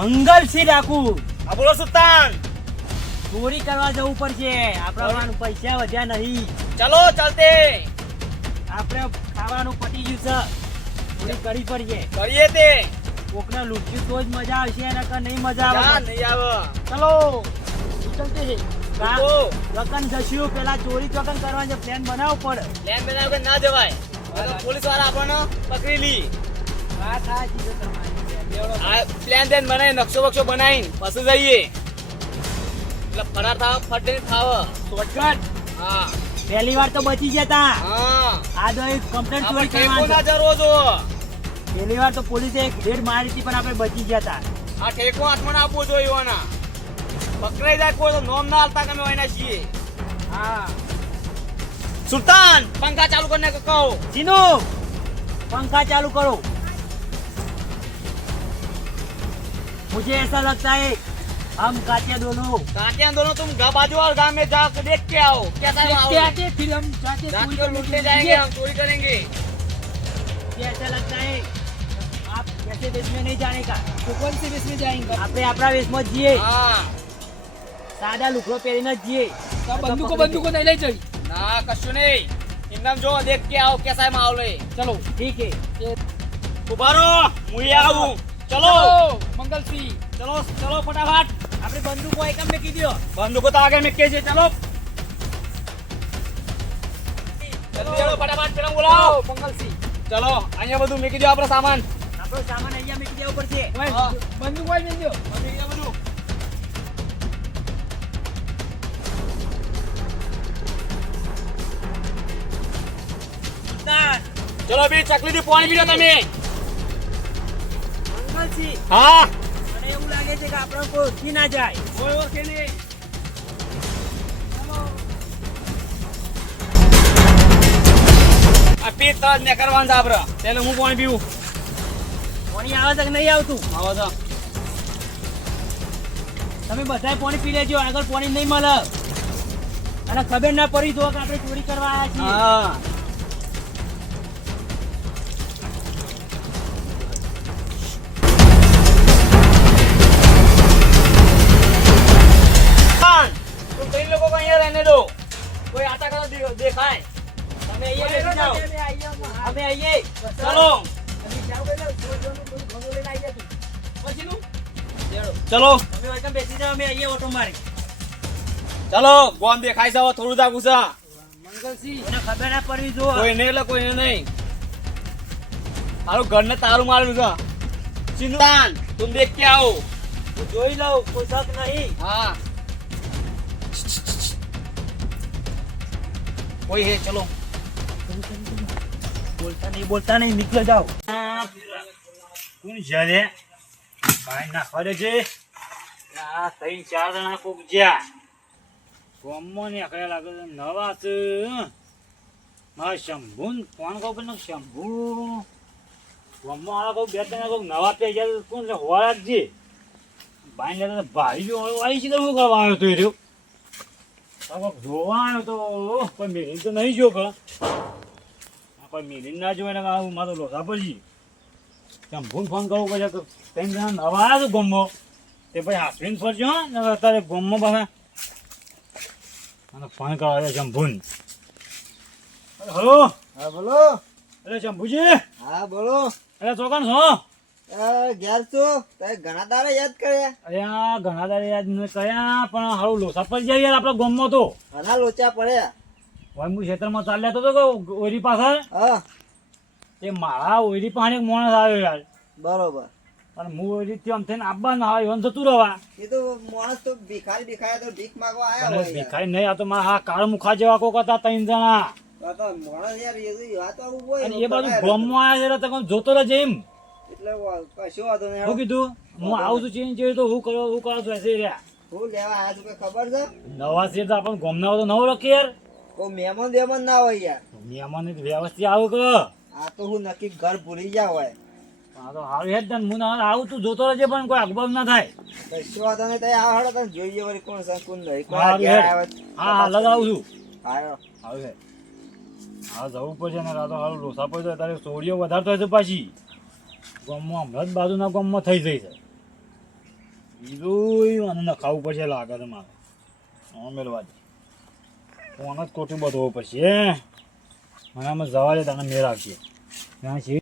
મંગલસિંહ ડાકુ. આ બોલો સુલતાન. ચોરી કરવા જવું પડશે. આપણા પૈસા વધ્યા નહીં. ચલો ચાલતે. આપણે ખાવાનું પતી ગયું છે. ચોરી કરવી પડશે. કરીએ તે. કોકને લૂંટ્યું તો જ મજા આવશે, નકર નહીં મજા આવે. નહીં આવે. ચલો નીકળતે છે. લગન જશું પેલા ચોરી ચોકન કરવાનો પ્લાન બનાવવો પડે. પ્લાન બનાવ કે ના જવાય. પોલીસ વાળા આપણને પકડી લી. વાત સાચી છે તમારી. આ પ્લાન દેન બનાવી નકશો બક્ષો બનાવીને પછી જઈએ. એટલે ફરાર થાવ ફટે થાવ. શોર્ટકટ. હા. પહેલી વાર તો બચી ગયા તા. હા. આ તો એક કમ્પ્લેન્ટ ચોરી આપણે ઠેકો કરવાની ના જરો જો. પહેલી વાર તો પોલીસે એક રેડ મારી હતી પણ આપણે બચી ગયા તા. આ ઠેકો હાથમાં ના આપવો જોઈએ એવાના. પકડાઈ જાય કોઈ તો નોમ ના હાલતા કે અમે વાયના છીએ. हाँ सुल्तान पंखा चालू करने को कहो। सीनू पंखा चालू करो। मुझे ऐसा लगता है हम काटे दोनों तुम बाजू और गांव में जाकर देख के आओ कैसा देखते आते फिर हम जाके रात चोरी को करने लूटने के जाएंगे, लिए। हम चोरी करेंगे। मुझे ऐसा लगता है आप कैसे देश में नहीं जाने का। तो कौन से देश में जाएंगे? આપણે આપણા વેશમાં જ જીએ, हाँ સાદા લુગડો પહેરીને જ જીએ। तो बंदूको नहीं ले जाइए। ना कशु नहीं एकदम जो देख के आओ कैसा है माहौल है। चलो ठीक है। उबारो मुझे आऊं चलो मंगल सिंह चलो चलो फटाफट આપણે બંદૂકો એકમ મેકી દ્યો। बंदूक तो आगे में केजे चलो चलो फटाफट फिल्म बुलाओ मंगल सिंह चलो અહીંયા બધું મૂકી દો આપણો સામાન આપણો સામાન અહીંયા મેકી દેવો પડશે। हाँ। बंदूक वाई में दो। મૂકી દો બધું સુલતાન ચલો બી ચકલી થી પાણી પીજો તમે મંગલસિંહ હા મને એવું લાગે છે કે આપણો કોઈ ઓળખી ના જાય। કોઈ ઓળખે નહીં આ પી તજ ને કરવાનું છે આપણે એટલે હું પાણી પીવું પાણી આવે છે કે નહીં આવતું? આવો તો તમે બધાય પાણી પી લેજો, આગળ પાણી નહીં મળે અને ખબર ના પડી તો કે આપણે ચોરી કરવા આવ્યા છીએ। હા तुम तीन लोगों को यहाँ रहने दो कोई आता करो देखाए તમે અહીંયા બેસી જાઓ, અમે આવીએ। चलो चलो તમે અહીંયા બેસી જાઓ, અમે આવીએ ઓટો મારી। चलो गोम देखाई जाओ थोड़ा सा गुस्सा मंगल सिंह એને ખબર ના પડવી જો। कोई नहीं लो कोई नहीं तारू घर ने तारू मारू था चिंतान तुम देख के आओ હું જોઈ લઉં, કોઈ શક નહીં। हाँ कोई है चलो બોલતા નહીં નીકળી જાઓ। કોણ છે રે કાઈ ના ખરે છે આ ત્રણ ચાર જણા કોક જ્યા ગોમમાં ને આખરે લાગે છે નવા છે મારા શંભુ કોણ કહું પેલો શંભુ ગોમમાં વાળા કહું બે ત્રણ કોક નવા પે ગયા કોણ છે હોળાક છે ભાઈ ને ભાઈ જો આવી છે તો શું કરવા આવ્યો તો એ રહ્યો કોક જોવા આવ્યો તો કોઈ મેરી તો નહીં જો કે કોઈ મેરી ના જોવે ને મારો લોસા પડી શંભુને ફોન કરવો પડશે કે ત્રણ જણા નવા આવ્યા છે ગોમમાં તે ભાઈ હાસવીને ફરજો હા ને અત્યારે ગોમમાં પાછા અને ફોન કરવા છે શંભુને હલો હા બોલો. અરે શંભુજી હા બોલો. અરે ચોકન છો ઘેર છું. તારે ઘણા દાડા યાદ કર્યા. અરે આ ઘણા દાડા યાદ ન કર્યા પણ હારું લોસા પડી જાય યાર આપણા ગોમમાં તો ઘણા લોચા પડ્યા. હવે હું ખેતરમાં ચાલ્યા તો કે ઓરી પાછળ હા એ મારા ઓરી પાસે એક માણસ આવ્યો યાર બરોબર. અને હું ઓરીથી આમ થઈને આપવા ના આવે એમ થતું રહેવા એ તો માણસ તો ભિખારી તો ભીખ માંગવા આયા હોય યાર. ભીખાઈ નહીં આ તો મારા હા કાળ મુખા જેવા કોક હતા ત્રણ જણા આ તો માણસ યાર એ વાત આવું હોય અને એ બાજુ ગોમમાં આવ્યા છે તો જોતો રહેજે એમ એટલે કશો વાંધો નહીં. શું કીધું હું આવું છું ચેન્જ કર્યું તો હું કરો છું એસે રહ્યા હું લેવા આયા છું કઈ ખબર છે? નવા છે તો આપણને ગોમના તો નવો રખે યાર કોઈ મહેમાન બેમાન ના હોય યાર. મહેમાન વ્યવસ્થિત આવું કે આ તો હું નક્કી ઘર ભૂલી જા હોય. હા તો હારું હેડ તને હું આવું તું જોતો રહેજે પણ કોઈ આગબાગ ના થાય કશો વાંધો નહીં. તઈ આ હળો તને જોઈએ વળી કોણ છે કોણ નહીં. કોણ હારું ઘેર હેડ. આવ્યા? હા હાલ જ આવું છું હાલો. હારું છે હા જવું પડશે ને આ તો હારું લોસા પડશે તારે સોડીઓ વધારતો હશે પાછી ગામમાં હમણાં જ બાજુના ગામમાં થઈ જઈ છે બીજું મને નખાવું પડશે લાગે છે મારે મેળવા દે ફોન જ ખોટું બધું પડશે મને આમાં જવા દે તને મેળ આવશે ત્યાં છે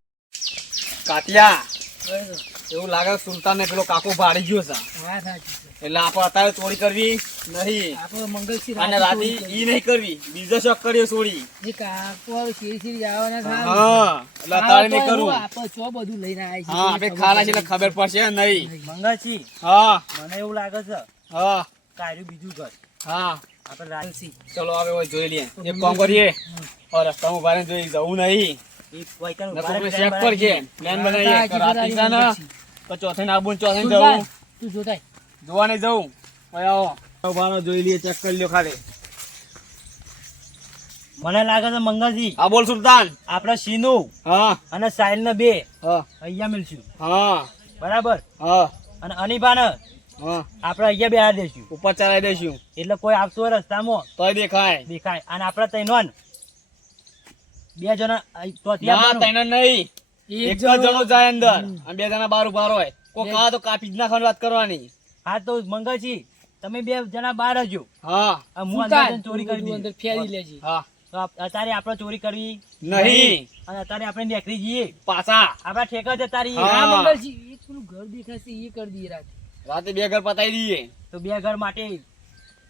કાતિયા એવું લાગે સુલતાન ને પેલો કાકો ભાડી ગયો છે વાત સાચી છે. એટલે આપણે અત્યારે ચોરી કરવી નહીં આપણો મંગલસિંહ અને રાતે રાતી ચોરી ઈ નહીં કરવી બીજો શોખ કર્યો ચોરી કરી. એ કાકો હવે શેરી આવવાના થાય. હા એટલે અત્યારે નહીં ખાવા તો કરવું આપણે ચો બધું લઈને આવ્યા છીએ. હા આપણે ખાલા છે એટલે ખબર પડશે નહીં મંગળસિંહ હા મને એવું લાગે છે હા કાઢ્યું બીજું ઘર હા આપણે રાજસિંહ ચલો હવે હવે જોઈ લઈએ એક કામ કરીએ રસ્તામાં ઉભા રહીને જોઈ જવું નહીં એ વાયકાનું નકર ઉભા આપણે રહીને ચેક કરજે પ્લાન બનાવીએ હા, કે રાતે છે ને તો ચોથે ને આબુ ને ચોથે ને સુલતાન, જવું તું જોતાય. જોવા નહીં જવું હવે આવો ઉભાનો જોઈ લઈએ ચેક કરી લ્યો ખાલી મને લાગે છે મંગળસિંહ હા બોલ સુલતાન આપણે સીનું હા અને સાહિલ ને બે હા અહીંયા મળશું હા બરાબર હા અને અનિબાને હા આપણે અહીંયા બેહાર દઈશું ઉપર ચડાવી દઈશું એટલે કોઈ આવતું હોય રસ્તામાં તોય દેખાય દેખાય અને આપણે તૈનો બે જણા ચોથી ના આવવાનું. તઈને નહીં એક જ જણો જાય અંદર અને બે જણા બાર ઉભા હોય કોઈ ખાવા તો કાપી જ નાખવાની વાત કરવાની હા તો મંગળસિંહ તમે બે જણા બહાર હજો હા આ હું અંદર સુલતાન, જઈને ચોરી કરી તું અંદર દીધી. ફેરી લેજે. હા તો અત્યારે આપણે ચોરી કરવી નહીં અને અત્યારે આપણે નીકળી જઈએ પાછા આપણા ઠેકા જતા રહીએ હા. હા, મંગલસિંહ, એક પેલું ઘર દેખાશે એ કરી દઈએ રાતે. રાતે બે ઘર પતાવી દઈએ તો બે ઘર માટે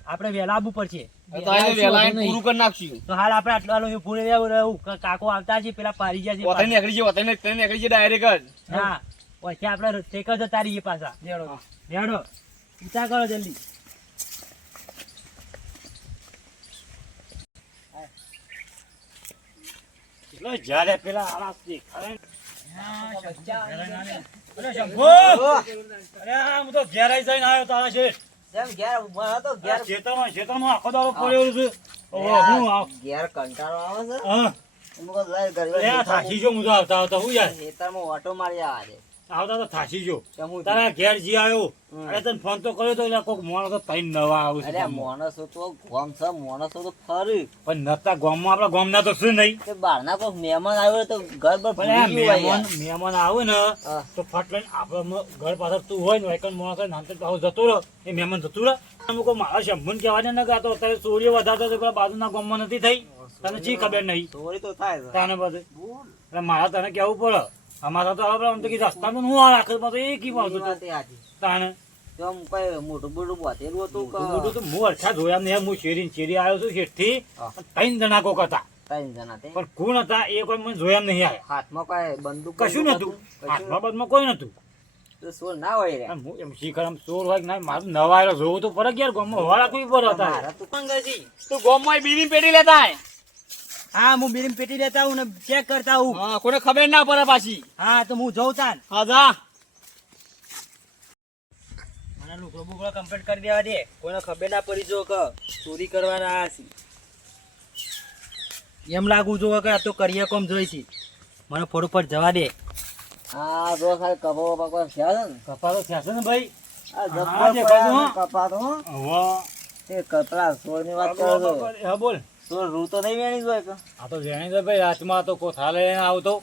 આપણે વહેલા આવવું પડશે તો આજે વહેલા આવીને પૂરું કરી નાખશું તો હાલ આપણે આટલા પૂરે રહું કાકો આવતા છે પેલા પારી ગયા વતન છે નીકળી જાય વતન ટ્રેન નીકળી જાય ડાયરેક્ટ જ હા પછી આપણે ઠેકા જતા રહીએ પાછા હા. બેડો ઉતા કરો જલ્દી એટલે જ્યારે પેલા આળસ દેખાડે ને, અરે શંભુ! અરે આ હું તો ઘેર આઈ જઈને આવ્યો તારા શેઠ. જેમ ઘેર ઉભા હતો, ઘેર ખેતરમાં આખો દાડો પડ્યો છું. ઓહો, હું આવ- ઘેર કંટાળો આવે છે હા. હું કહું લાય ઘરે અરે આ થાકી ગયો હું તો આવતા હું યાર ખેતરમાં ઓટો મારી આવે આવતા તો થાકી ગયો કેમ હું તારા ઘેર જી આવ્યો હમ. અરે તને ફોન તો કર્યો તો એટલે કોક મોણસ તો તઈને નવા આવું છે અરે માણસો તો ગોમ છે માણસો તો ફરી પણ નતા ગામમાં આપણા ગામના તો શું નહીં તે બહારના કોઈ મહેમાન આવ્યો તો ઘર પર પણ આ ભૂલી ગયું હોય યાર. મહેમાન આવે ને હા. તો ફટ લઈને આપણે ઘર પાછળ તું હોય ને એકન માણસ હોય, નાનકડ પાછો જતો રહો એ મહેમાન જતું રહે અમુક મારા શંભુને કહેવાને ન ગાતો અત્યારે ચોરીઓ વધારતો તો પેલા બાજુના ગામમાં નથી થઈ તને ચી ખબર નહીં ચોરી તો થાય છે. તાને બધું એટલે મારા તને કેવું પડે અમારા તો હવે આમ તો કીધું રસ્તામાં હું આ રાખે તો એ કી એ પાડતું વાત એ સાચી. તાને તો આમ કઈ મોટું બોટું બાંધેલું હતું કે મોટું તો હું અરછા જોયા નહીં હું શેરી આવ્યો છું શેઠથી હા. 3 જણા કોક હતા ત્રણ જણા તે પણ કોણ હતા એ કોઈ મને જોયા નહીં આવ્યા હાથમાં કઈ બંદૂક કશું બંદૂક નતું હતું? હાથમાં બાદમાં કોઈ નતું તો સોર ના હોય રે આમ હું એમ શીખર આમ ચોર હોય કે ના મારું નવાયેલો જોવું તો પડે કે યાર ગામમાં હોવા રાખવી પડે હતા મારા તો મંગળજી તું ગોમમાં બીડી પેટી લેતા આય. હા હું બીડી પેટી લેતા હું ને ચેક કરતા હું હા કોઈને ખબર ના પડે પાછી હા તો હું જઉં તાન હા જા મને લુગડો બુગડો કમ્પ્લીટ કરી દેવા દે કોઈને ખબર ના પડી જો કે ચોરી કરવાના આ છે એમ લાગુ જો કે આ તો કરીએ કોમ જોઈ છે મને ફોડ પર જવા દે આ જો ખાલી કપો બપો છે ને કપાળો થયા ને ભાઈ આ હા, જબ્બર જે પડ્યા બાજુ, છે કપા તો હો. વાહ તે કપડા સોરની વાત કરો છો હા બોલ સોર રૂ તો નહીં વેણી જોય કે આ તો જાણી દે ભાઈ રાતમાં તો કોથા લઈને આવતો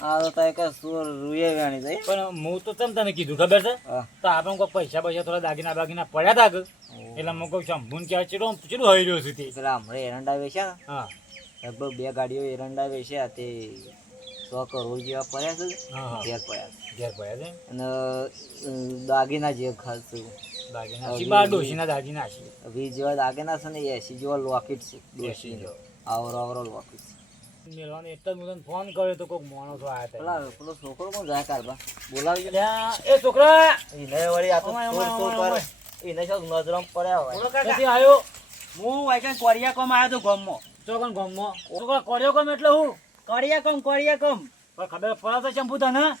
આ તો તાય કે સોર રૂએ વેણી જાય પણ હું તો તને કીધું ખબર છે હા. તો આપણે કોઈ પૈસા થોડા દાગીના બાગીના પડ્યા હતા કે એટલે હું કહું શંભુન કે ચીડો ચીડું હઈ રહ્યો છું તે પેલા હમણાં એરંડા વેચ્યા ને, હા લગભગ 2 ગાડીઓ એરંડા વેચ્યા તે 100 કરોડ જેવા પડ્યા છે હા હા ઘેર પડ્યા છે. ઘેર પડ્યા છે અને દાગીના જે ખાસ દાગીના છે બાર ડોશીના દાગીના છે 20 જેવા દાગીના છે ને 80 જેવા લોકેટ છે 80 ડોશીનો. જેવા. આવરો આવરો લોકેટ છે મેળવાનો એટલે જ હું તને ફોન કર્યો તો કોઈક માણસો આવ્યા હતા પેલો છોકરો પણ જાય કારબા બોલાવજો ત્યાં એ છોકરા એને વળી આ તો ઓમાય, થોડ ઓમાય, થોડ ઓમાય. કરે. એને શું નજરમાં પડ્યા હોય ક્યાંથી આવ્યો હું વાયકન કોરિયા કોમ આવ્યો તો ગામમાં ચોકન ગામમાં છોકરા કર્યો કેમ એટલે હું કોરિયા કોમ પણ ખબર પડે તો ચંપુ તને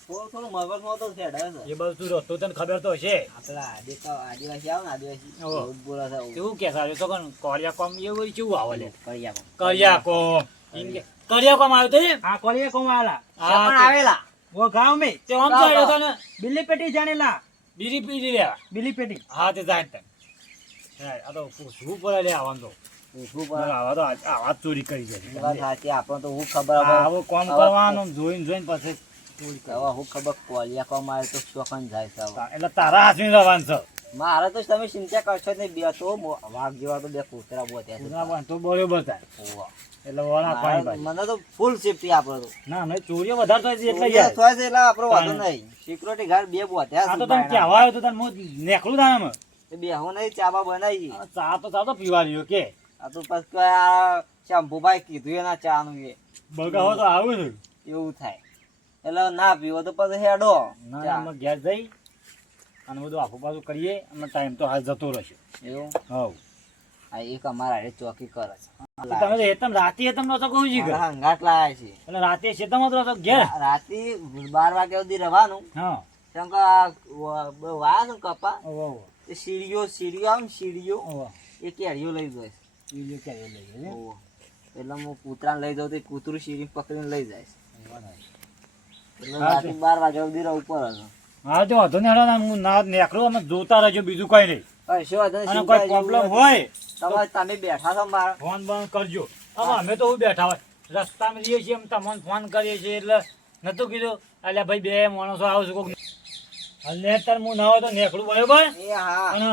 થોડું થોડું મગજમાં તો સેટ આવે છે એ બધું તું રસ્તો તને ખબર તો હશે આપેલા આદિવાસી આવે ને આદિવાસી ઓહો. એવું જ બોલે છે એવું. એવું કે સારું તો કન કોરિયા કોમ એવું કેવું આવે લે કર્યા કોમ. કરિયા કોમ એમ કે કરિયા કોમ આવ્યો તો એમ? હા કોરિયા કોમ આવેલા હા, પણ તે- આવેલા वो गांव में તે આમ ચાલ્યો તો ને बिल्ली पेटी जाने ला બીડી પીડી લેવા बिल्ली पेटी હા તે જાય તને આ તો પૂછવું પડે લે આવવાનું તો પૂછવું પડે. આવા તો આવા જ ચોરી કરી એ વાત છે સાચી આપણને તો હું ખબર હવે. આવું કોમ કરવાનું જોઈને જોઈને પછી હવે હું ખબર કોલિયા કો મારે તો શોખન જાય છે હવે. એટલે તારા હાથની રવાન છે મારે તો તમે ચિંતા કરશો જ નહીં, બે તો વાઘ જેવા તો બે કૂતરા બોત્યા છે. રવાન તો બરોબર થાય ઓવા. એટલે વળા પાણી મારે- ભાઈ મને તો ફૂલ સેફટી આપડે તો ના નહીં ચોરીઓ વધારે થાય છે એટલે ચોરીઓ યાર થાય છે એટલે આપણો વાંધો નહીં. સિક્યુરિટી ગાર્ડ બે બોત્યા આ છે તો તમે બાયણા. કહેવા આવ્યો તો તાર મોં નેકળું થાય આમાં. એ બેહો નહીં, ચાબા બનાવી. ચા તો પીવા રહ્યો કે આ તો પછી આ શંભુભાઈ કીધું એના ચા નું એ બગા હોય તો આવું ને એવું થાય. એટલે ના પીવો તો પછી હેડો ના ચા. અમે ઘેર જઈ અને બધું આખું પાછું કરીએ અને ટાઈમ તો હાલ જતો રહેશે એવું હવ આ એક અમારા હારે ચોકી કરે છે. તમે તો હેતમ રાતે હેતમ નતો કહું છી મારા હંગાટ લાયા છે. એટલે રાતે શેતમાં તો ઘેર રાતે 12 વાગ્યા સુધી રહેવાનું. હા કેમ કે આ વાયા છે ને કપા ઓવો ઓવો એ સીડીઓ આવે ને સીડીઓ ઓવો એ કેરીઓ લઈ જાય છે. બીજું ક્યાં લઈ ગયો ઓહો. એટલે હું કૂતરાને લઈ જાઉં તો એ કૂતરું સીડી પકડીને લઈ જાય છે. એટલે હા, રાતે 12 વાગ્યા સુધી રહું ઉપર હતો. હા તો વાંધો નહીં હેડો હું ના નેકળું અમે જોતા રહેજો બીજું કઈ નહીં કશો વાંધો નહીં, અને ચિંતા કોઈ જેવું પ્રોબ્લેમ નથી. હોય તમે બેઠા છો મારા ફોન બંધ કરજો હવે અમે તો હું બેઠા હોય રસ્તામાં જઈએ છીએ એમ તમને ફોન કરીએ છીએ એટલે નતું કીધું એટલે ભાઈ બે માણસો આવશે કોક એટલે અત્યારે હું ના હોય તો નેકળું બરોબર એ હા અને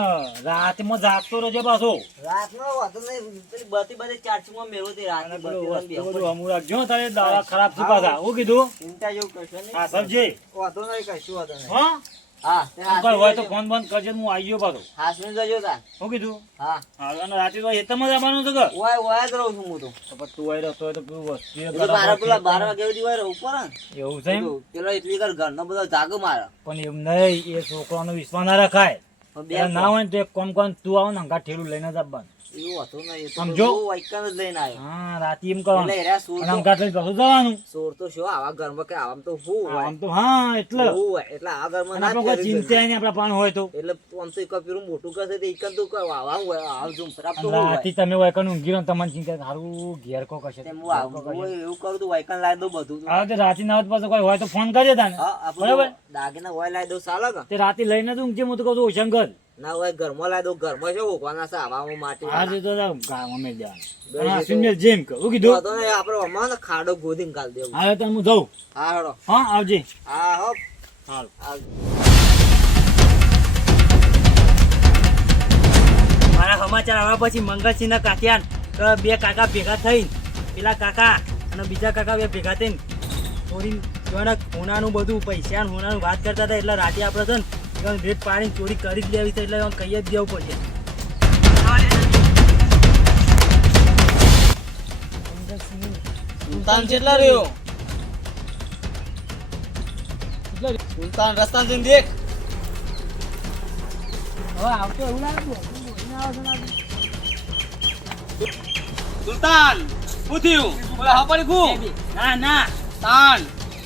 રાતમાં જાગતો રહેજો પાછો રાતનો વાંધો નહીં, પેલી બધી બધી ચાર્જિંગમાં મેળવો તે રાતની પેલું બધી વસ્તુ બેહો. બધું અમુક રાખજો તારે દાડા ખરાબ શું પાછા હું કીધું ચિંતા જેવું કશો નહીં. હા સમજી વાંધો નહીં, કશું વાંધો નહીં. હા હા તે કોઈ હોય તો હાસવીને ફોન બંધ કરજો હું આવી ગયો પાછો હાસવીને જજો તાર. હું કીધું હા હા અને રાતે તો હેતમ જ આવવાનું છે કે ઓય જ રહું છું હું તો. તો પછી તું આવી રહ્યો તો પેલું વસ્તુ એ એટલે મારા પેલા બધા 12 વાગ્યા સુધી ઓય રહું ઉપર ને. એવું છે એમ? પેલો એટલી કર ઘરનો બધો જાગો મારે. પણ એમ નહીં એ છોકરાનો વિશ્વાસ ના રખાય પણ બે એટલે ના હોય ને તો એક કોમ કોમ તું આવ ને અંગા ઠેલું લઈને જ આવવાનું એવું હતું નહીં, એ તો સમજો? બહુ વાયકાન જ લઈને આવ્યો. હા રાતે એમ કરવાનું એટલે એરા સોર અને તો- અંગા લઈને પાછું જવાનું સોર તો શું આવા ઘરમાં કે આવામાં તો શું હોય? આમ તો હા એટલે શું હોય? એટલે આ ઘરમાં અને ના આપણે કોઈ પહેરી ચિંતા જવાનું. નહીં આપણા પાણ હોય તો એટલે આમ તો એક પેલું મોટું કરશે તો એક જ તો કોઈ આવા હોય, આવ ઝુંપરા તો અને શું હોય? રાતે તમે હોય કનું ઊંઘી રહો ને તમને ચિંતા થાય, હારું ઘેર કો કશે તેમ હું હું એવું કરું તો વાયકાન લાવી દઉં બધું. હા તે રાતે ના હોય તો પાછું કોઈ હોય તો ફોન કરી દેતા ને હા, આપણું બરાબર દાગીના હોય લાવી દઉં ચાલે કે? તે રાતે લઈને તો ઊંઘજે હું તો કહું છું ઓછાં કર ના હોય ઘરમાં લાવી દઉં. ઘરમાં શું ઉગવાના છે આવામાં માટી હા તે તો ગામમાં મેં બે જવાનું જે તો- સુનિલ જેમ કે હું કીધું વાંધો નહીં, આપણે આમાં ને ખાડો ગોદીને ગાળી દેવું. હા તો હું જાઉં હા હેડો. હા આવજે હા હો. હાલ મારા સમાચાર આવ્યા પછી મંગળસિંહના કાકિયાન તો બે કાકા ભેગા થઈને પેલા કાકા અને બીજા કાકા બે ભેગા થઈને ચોરી હોનાનું બધું પૈસા હોનાનું વાત કરતા હતા એટલે રાતે આપણે છે ને રેત પાડીને ચોરી કરી જ લેવી છે એટલે કહી જ દેવું પડશે. સુલતાન કેટલા રહ્યો સુલતાન રસ્તા જોઈને દેખ હવે આવતો એવું લાગે બોલીને આવે છે લાગે. સુલતાન શું થયું બોલે હા પડી ગુ ના ના તાન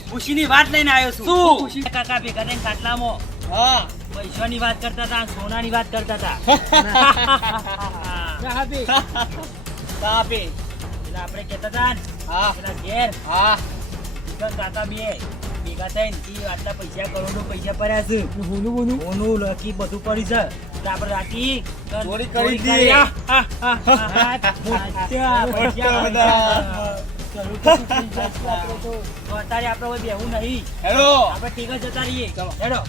ખુશીની વાત લઈને આવ્યો છું. શું? ખુશી કાકા ભેગા થઈને ખાટલામાં હા પૈસાની વાત કરતા હતા અને સોનાની વાત કરતા હતા. જા હાબી. તાપે એટલે આપણે કહેતા હતા ને, હા પેલા ઘેર હા વિકલ કાકા બે ભેગા થઈને ઈ આટલા પૈસા કરોડો પૈસા પડ્યા છે. બોનું બોનું. ઓનું લકી બધું પડી છે એટલે આપણે રાતી ચોરી કરી કરી. દીધી. તો અત્યારે આપણે હવે બેહવું નહીં, હેલો આપણે ટીકા જતા રહીએ. હેડો